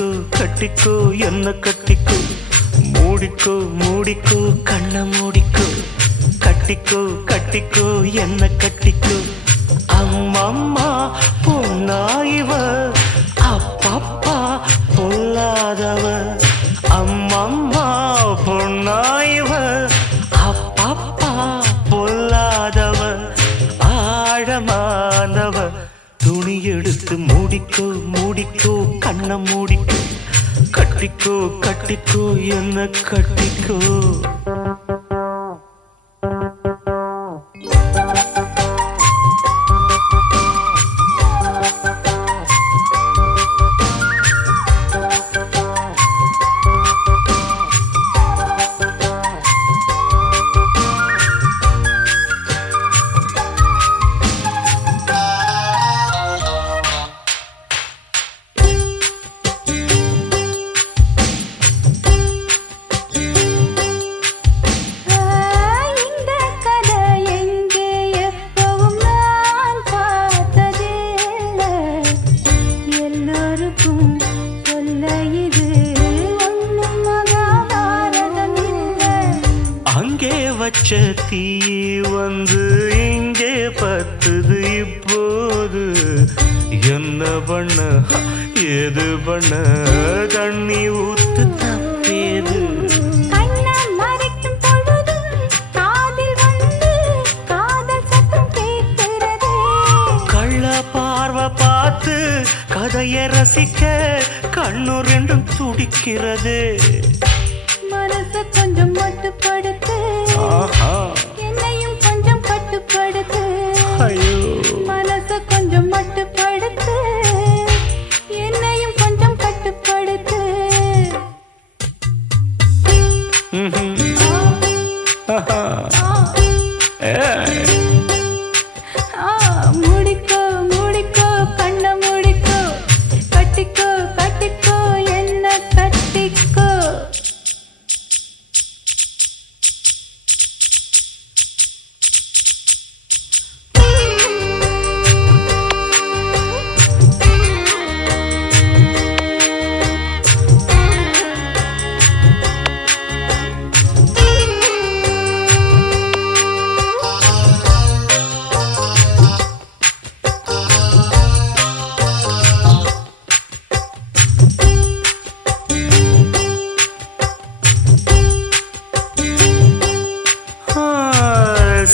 கட்டிக்கோ கட்டிக்கோ என்ன கட்டிக்கோ மூடிக்கோ மூடிக்கோ கண்ண மூடிக்கோ கட்டிக்கோ கட்டிக்கோ என்ன கட்டிக்கோ அம்மம்மா பொன்னாயிவ அப்பப்பா பொல்லாதவ அம்மம்மா பொன்னாயிவ அப்பப்பா பொல்லாதவ ஆழமானவ துணி எடுத்து மூடிக்கோ மூடிக்கோ கண்ண மூடிக்கோ கட்டிக்கோ கட்டிக்கோ என்ன கட்டிக்கோ வச்ச தீ வந்து இங்கே பத்துது இப்போது என்ன பண்ண ஏது பண்ண தண்ணி ஊத்து தப்பேது கள்ள பார்வை பார்த்து கதையை ரசிக்க கண்ணு ரெண்டும் துடிக்கிறது மனசு கொஞ்சம் மட்டுப்படுத்து என்னையும் கொஞ்சம் கட்டுப்படுத்து மனசு கொஞ்சம் மட்டுப்படுத்து என்னையும் கொஞ்சம் கட்டுப்படுத்து மூடிக்கோ மூடிக்கோ கண்ண மூடிக்கோ கட்டிக்கோ கட்டிக்கோ என்ன கட்டிக்கோ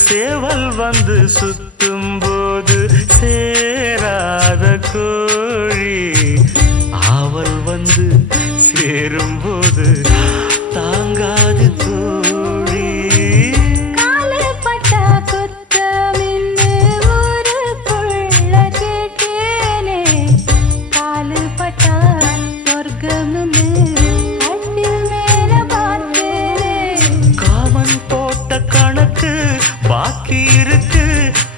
சேவல் வந்து சுத்தும் போது சேராத கோழி ஆவல் வந்து சேரும் போது தாங்காது தோழி காலு பட்டா குத்தமின்னு ஊருக்குள்ள கேட்டேனே காலு பட்டா சொர்க்கம்னு கட்டில் மேல பார்த்தேனே காமன் போட்ட கணக்கு பாக்கி இருக்கு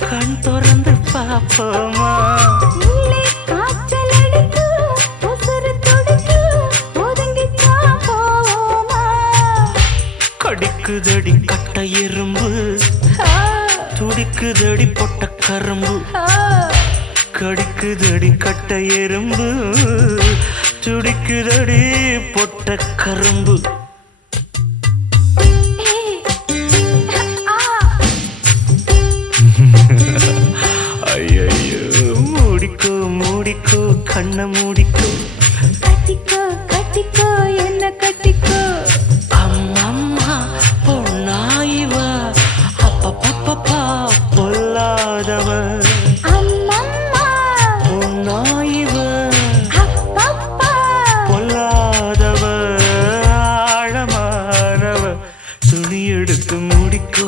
கண் திறந்து பாப்போமா உள்ளே காய்ச்சல் அடிக்கு உசுறு துடிக்கு ஒதுங்கிச்சா போவோமா கடிக்குதடி கட்ட எறும்பு துடிக்குதடி பொட்ட கரும்பு கடிக்குதடி கட்ட எறும்பு துடிக்குதடி பொட்ட கரும்பு ஐயோ மூடிக்கோ மூடிக்கோ கண்ண மூடிக்கோ கட்டிக்கோ கட்டிக்கோ என்ன கட்டிக்கோ அம்மம்மா பொன்னாயிவ அப்பப்பப்பா பொல்லாதவ அம்மம்மா பொன்னாயிவ அப்பப்பா பொல்லாதவ ஆழமானவ துணி எடுத்து மூடிக்கோ